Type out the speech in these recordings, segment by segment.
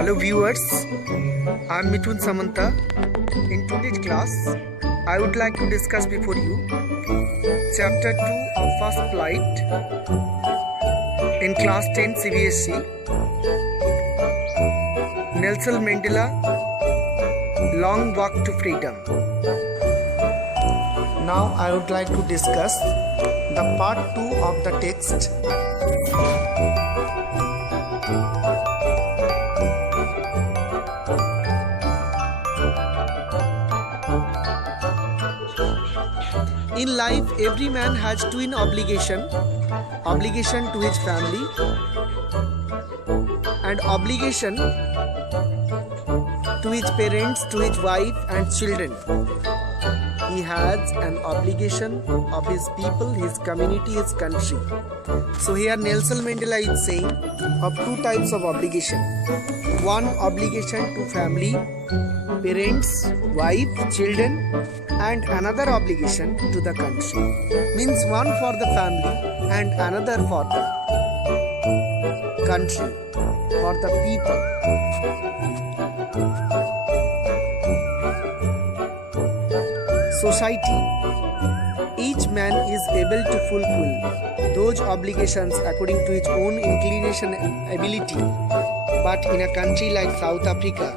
Hello viewers, I am Mithun Samanta. In today's class, I would like to discuss before you Chapter 2 of First Flight in Class 10 CBSE. Nelson Mandela, Long Walk to Freedom. Now I would like to discuss the part 2 of the text. In life, every man has twin obligation to his family and obligation to his parents, to his wife and children. He has an obligation of his people, his community, his country. So here Nelson Mandela is saying of two types of obligation. One obligation to family, parents, wife, children, and another obligation to the country. Means one for the family and another for the country, for the people. Society. Each man is able to fulfill those obligations according to his own inclination and ability. But in a country like South Africa,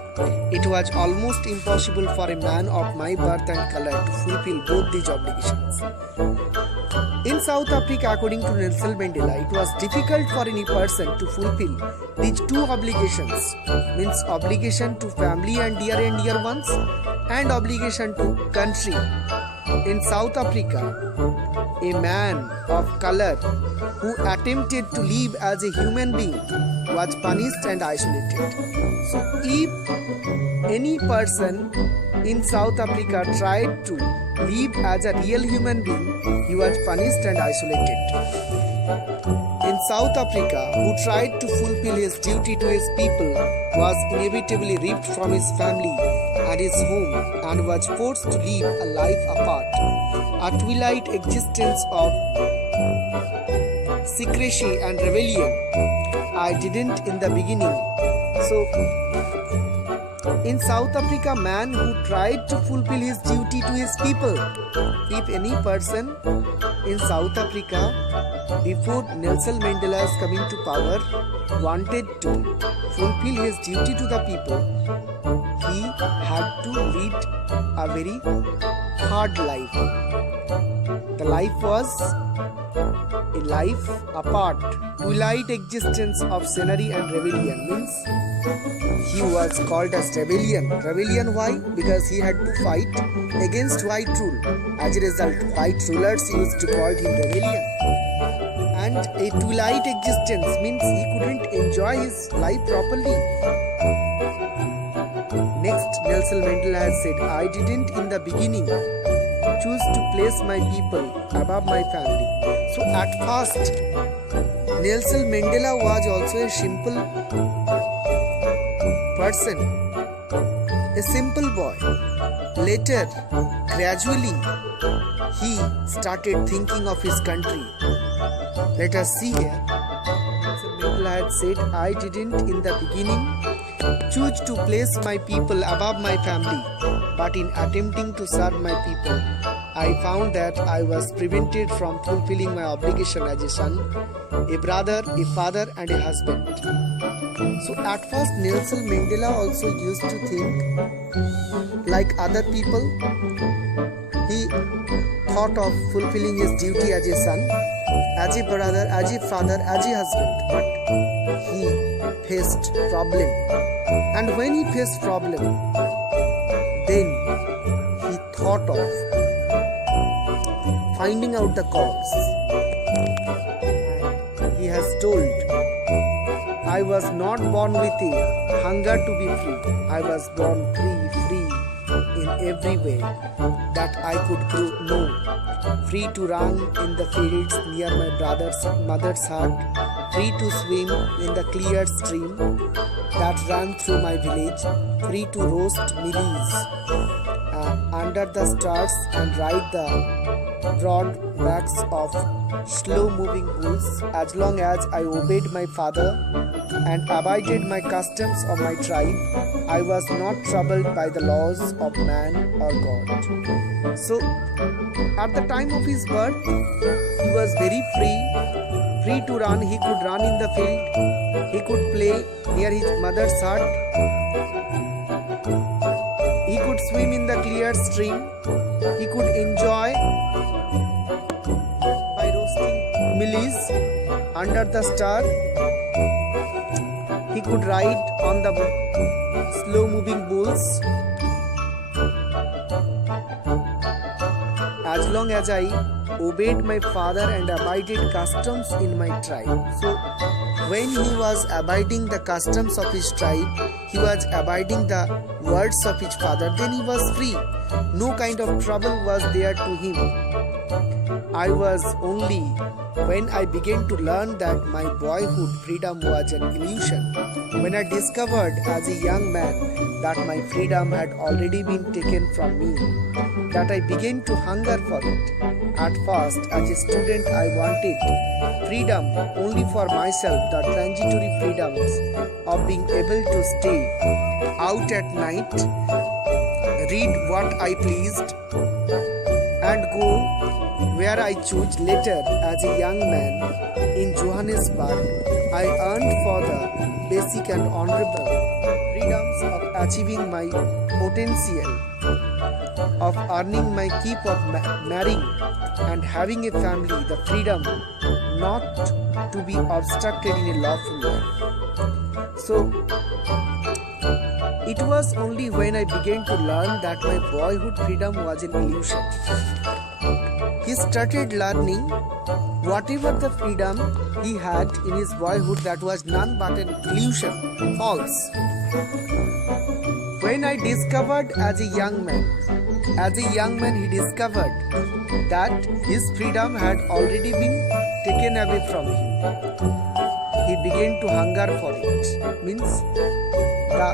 it was almost impossible for a man of my birth and color to fulfill both these obligations. In South Africa, according to Nelson Mandela, it was difficult for any person to fulfill these two obligations, means obligation to family and dear ones, and obligation to country. In South Africa, a man of color who attempted to live as a human being was punished and isolated. So if any person in South Africa tried to live as a real human being, he was punished and isolated. In South Africa, who tried to fulfill his duty to his people was inevitably ripped from his family and his home and was forced to live a life apart, a twilight existence of secrecy and rebellion. I didn't in the beginning. So, in South Africa, man who tried to fulfill his duty to his people. If any person in South Africa, before Nelson Mandela's coming to power, wanted to fulfill his duty to the people, he had to lead a very hard life. The life was a life apart, twilight existence of scenery and rebellion. Means he was called as rebellion. Rebellion why? Because he had to fight against white rule. As a result, white rulers used to call him rebellion. And a twilight existence means he couldn't enjoy his life properly. Next, Nelson Mandela has said, I didn't in the beginning choose to place my people above my family. So at first, Nelson Mandela was also a simple person, a simple boy. Later, gradually, he started thinking of his country. Let us see here. Nelson Mandela had said, I didn't in the beginning choose to place my people above my family, but in attempting to serve my people, I found that I was prevented from fulfilling my obligation as a son, a brother, a father, and a husband. So at first, Nelson Mandela also used to think like other people. He thought of fulfilling his duty as a son, as a brother, as a father, as a husband, but he faced problem. And when he faced problem, then he thought of finding out the cause. He has told, I was not born with a hunger to be free. I was born free in every way that I could know. Free to run in the fields near my mother's hut. Free to swim in the clear stream that ran through my village. Free to roast mealies under the stars and ride the broad backs of slow moving bulls. As long as I obeyed my father and abided my customs of my tribe, I was not troubled by the laws of man or God. So, at the time of his birth, he was very free to run. He could run in the field, he could play near his mother's hut, he could swim in the clear stream, he could enjoy by roasting mealies under the star, he could ride on the slow moving bulls. As long as I obeyed my father and abided customs in my tribe. So when he was abiding the customs of his tribe, he was abiding the words of his father, then he was free. No kind of trouble was there to him. I was only when I began to learn that my boyhood freedom was an illusion, when I discovered as a young man that my freedom had already been taken from me, that I began to hunger for it. At first, as a student, I wanted freedom only for myself, the transitory freedoms of being able to stay out at night, read what I pleased, and go where I chose. Later, as a young man in Johannesburg, I earned for the basic and honorable freedoms of achieving my potential, of earning my keep, of marrying and having a family, the freedom not to be obstructed in a lawful way. So, it was only when I began to learn that my boyhood freedom was an illusion. He started learning whatever the freedom he had in his boyhood, that was none but an illusion, false. When I discovered as a young man he discovered that his freedom had already been taken away from him. He began to hunger for it. Means the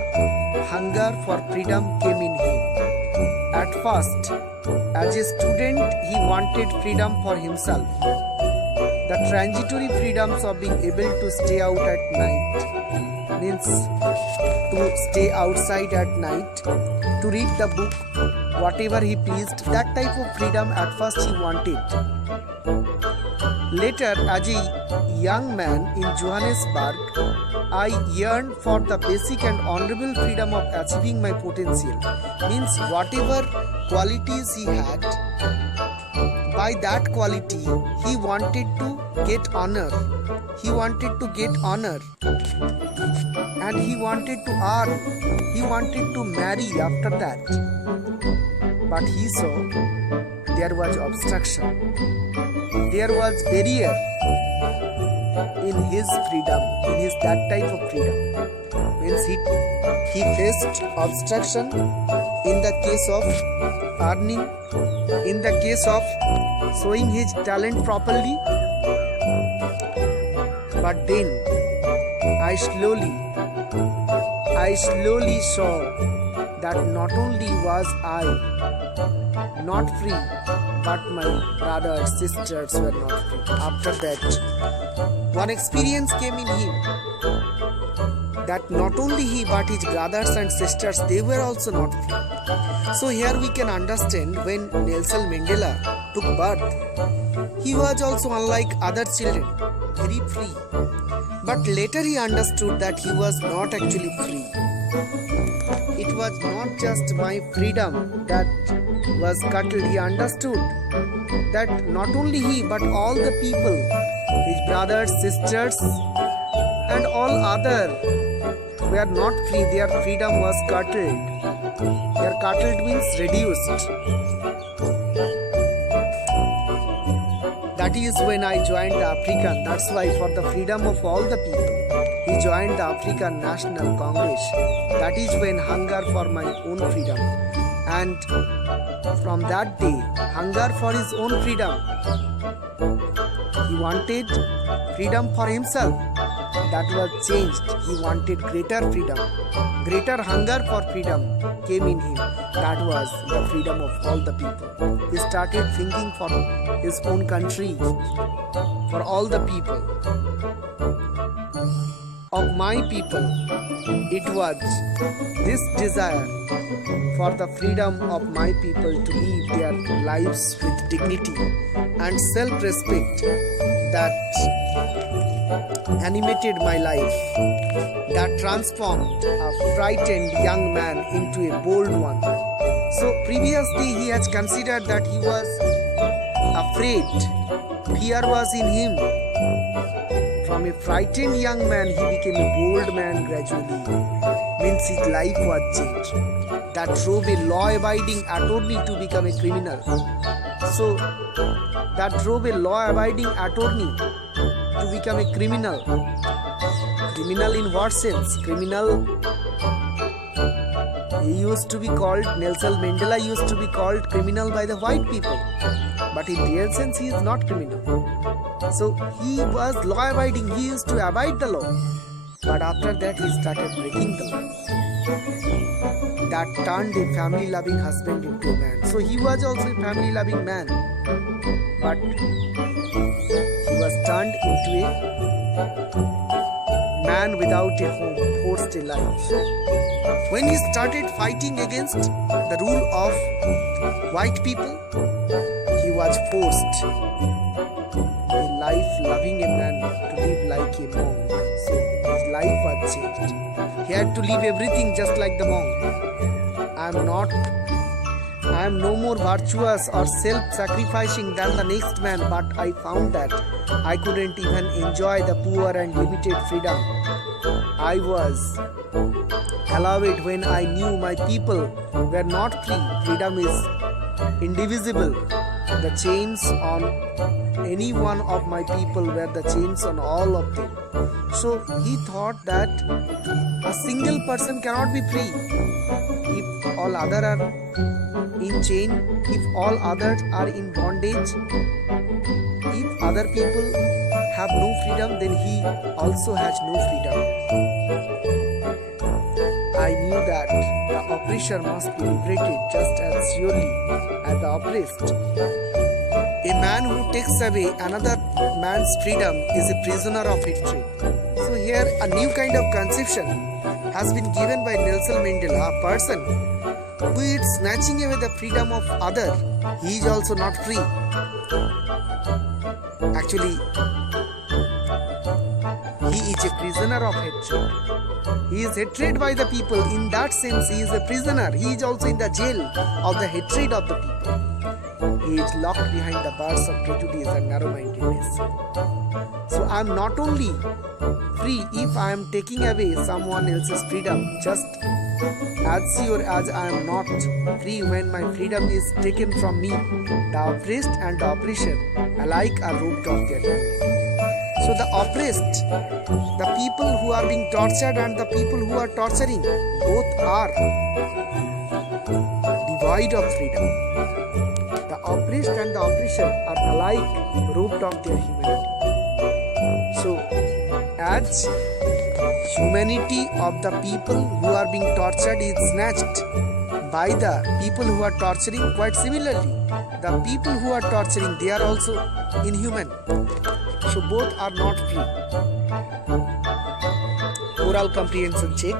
hunger for freedom came in him. At first, as a student, he wanted freedom for himself. The transitory freedoms of being able to stay out at night, means to stay outside at night, to read the book, whatever he pleased, that type of freedom at first he wanted. Later, as a young man in Johannesburg, I yearned for the basic and honorable freedom of achieving my potential. Means whatever qualities he had, by that quality he wanted to get honor. He wanted to get honor. And he wanted to earn. He wanted to marry after that. But he saw there was obstruction. There was barrier in his freedom, in his that type of freedom. Means he faced obstruction in the case of earning, in the case of showing his talent properly. But then I slowly saw that not only was I not free, but my brothers, sisters were not free. After that, one experience came in him, that not only he but his brothers and sisters, they were also not free. So here we can understand, when Nelson Mandela took birth, he was also unlike other children, very free. But later he understood that he was not actually free. It was not just my freedom that was curtailed. He understood that not only he but all the people, his brothers, sisters and all other were not free. Their freedom was curtailed. Their curtailed means reduced. That is when I joined the African. That's why, for the freedom of all the people, he joined the African National Congress. That is when hunger for my own freedom. And from that day, hunger for his own freedom, He wanted freedom for himself. That was changed. He wanted greater freedom. Greater hunger for freedom came in him. That was the freedom of all the people. He started thinking for his own country, for all the people. Of my people, it was this desire for the freedom of my people to live their lives with dignity and self-respect that animated my life, that transformed a frightened young man into a bold one. So previously he has considered that he was afraid. Fear was in him. From a frightened young man he became a bold man gradually. Means his life was changed. That drove a law-abiding attorney to become a criminal. So that drove a law-abiding attorney to become a criminal. Criminal in what sense? Criminal, he used to be called, Nelson Mandela used to be called criminal by the white people. But in real sense he is not criminal. So he was law-abiding, he used to abide the law. But after that he started breaking the law. That turned a family-loving husband into a man. So he was also a family-loving man. But he was turned into a man without a home, forced a life. So when he started fighting against the rule of white people, he was forced a life-loving a man to live like a monk. So his life was changed. He had to leave everything just like the monk. I am no more virtuous or self-sacrificing than the next man, but I found that I couldn't even enjoy the poor and limited freedom I was allowed when I knew my people were not free. Freedom is indivisible. The chains on any one of my people were the chains on all of them. So he thought that a single person cannot be free if all others are in chain, if all others are in bondage. If other people have no freedom, then he also has no freedom. I knew that the oppressor must be liberated just as surely as the oppressed. A man who takes away another man's freedom is a prisoner of hatred. So here a new kind of conception has been given by Nelson Mandela. A person who is snatching away the freedom of other, he is also not free. Actually, he is a prisoner of hatred. He is hated by the people. In that sense, he is a prisoner. He is also in the jail of the hatred of the people. He is locked behind the bars of prejudice and narrow-mindedness. So I am not only free if I am taking away someone else's freedom, just as sure as I am not free when my freedom is taken from me. The oppressed and the oppressor alike are robbed of their humanity. So the oppressed, the people who are being tortured and the people who are torturing, both are devoid of freedom. The oppressed and the oppressor are alike robbed of their humanity. So, as humanity of the people who are being tortured is snatched by the people who are torturing, quite similarly, the people who are torturing, they are also inhuman. So both are not free. Oral comprehension check.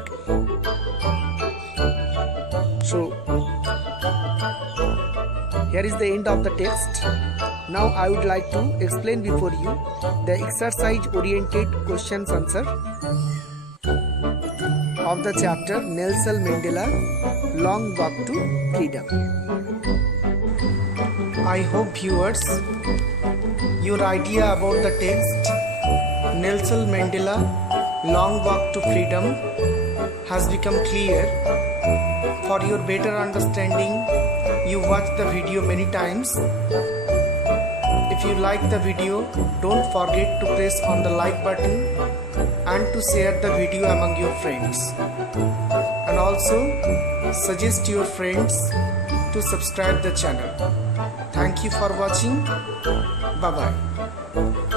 So here is the end of the text. Now I would like to explain before you the exercise oriented questions answer of the chapter Nelson Mandela Long Walk to Freedom. I hope viewers, your idea about the text Nelson Mandela Long Walk to Freedom has become clear. For your better understanding, you watch the video many times. If you like the video, don't forget to press on the like button and to share the video among your friends. And also suggest your friends to subscribe the channel. Thank you for watching. Bye bye.